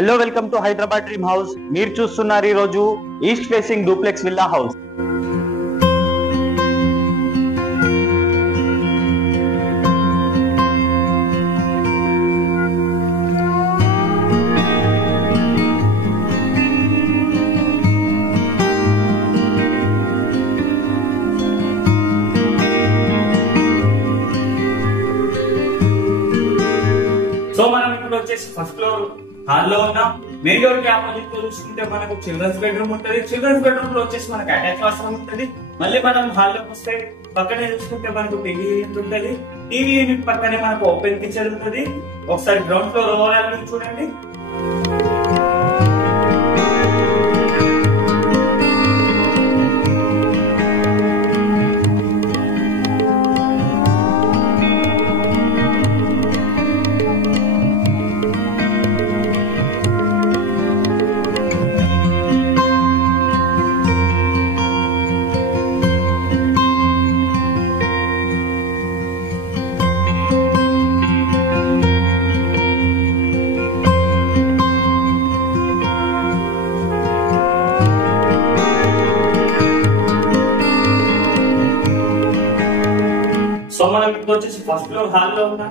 Hello, welcome to Hyderabad dream house. మీరు చూస్తున్నారు ఈ రోజు east facing duplex villa house. So మనం ఇప్పుడు వచ్చేసి ఫస్ట్ ఫ్లోర్ హాల్ లో ఉన్నాం. మెయిన్ డోర్ కి ఆపోజిట్ లో చూసుకుంటే మనకు చిల్డ్రన్స్ బెడ్రూమ్ ఉంటుంది. చిల్డ్రన్స్ బెడ్రూమ్ లో వచ్చేసి మనకు అటాచ్ వాష్రూమ్ ఉంటుంది. మళ్ళీ మనం హాల్ లోకి వస్తే పక్కనే చూసుకుంటే మనకు టీవీ యూనిట్ ఉంటుంది. టీవీ యూనిట్ పక్కనే మనకు ఓపెన్ కిచెన్ ఉంటుంది. ఒకసారి గ్రౌండ్ ఫ్లోర్ ఓవరాల్ వ్యూ చూడండి. సో మనం ఇప్పుడు వచ్చేసి ఫస్ట్ ఫ్లోర్ హాల్ లో ఉన్నాం.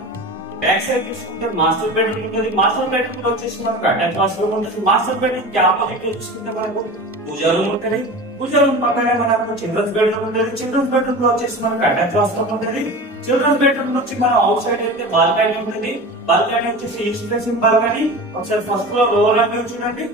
బ్యాక్ సైడ్ చూసుకుంటే మాస్టర్ బెడ్రూమ్ ఉంటుంది. మాస్టర్ బెడ్రూమ్ లో వచ్చేసి మనకు అటాచ్ వాష్రూమ్ ఉంటుంది. మాస్టర్ బెడ్రూమ్ కి ఆపోజిట్ లో చూసుకుంటే మనకు పూజా రూమ్ ఉంటుంది. పూజా రూమ్ పక్కనే మనకు చిల్డ్రన్స్ బెడ్రూమ్ ఉంటుంది. చిల్డ్రన్స్ బెడ్రూమ్ లో వచ్చేసి మనకు అటాచ్ వాష్రూమ్ ఉంటుంది. చిల్డ్రన్స్ బెడ్రూమ్ నుంచి మనం అవుట్ సైడ్ అయితే బాల్కనీ ఉంటుంది. బాల్కనీ వచ్చేసి ఈస్ట్ ఫేసింగ్ బాల్కనీ. ఒకసారి ఫస్ట్ ఫ్లోర్ ఓవరాల్ వ్యూ చూడండి.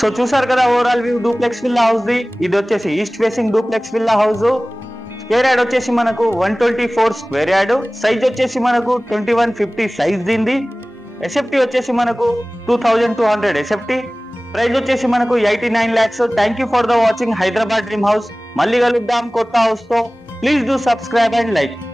సో చూసారు కదా overall view duplex villa house the. ఇది వచ్చేసి east facing duplex villa house. Square yard వచ్చేసి మనకు 124 స్క్వేర్ యార్డ్. సైజ్ వచ్చేసి మనకు 2150 సైజ్ దీంది. ఎస్ఎఫ్టీ వచ్చేసి మనకు 2200 ఎస్ఎఫ్టీ. ప్రైస్ వచ్చేసి మనకు 89 lakhs. Thank you for the watching Hyderabad dream house. మళ్ళీ కలుద్దాం కొత్త హౌస్ తో. Please do subscribe and like.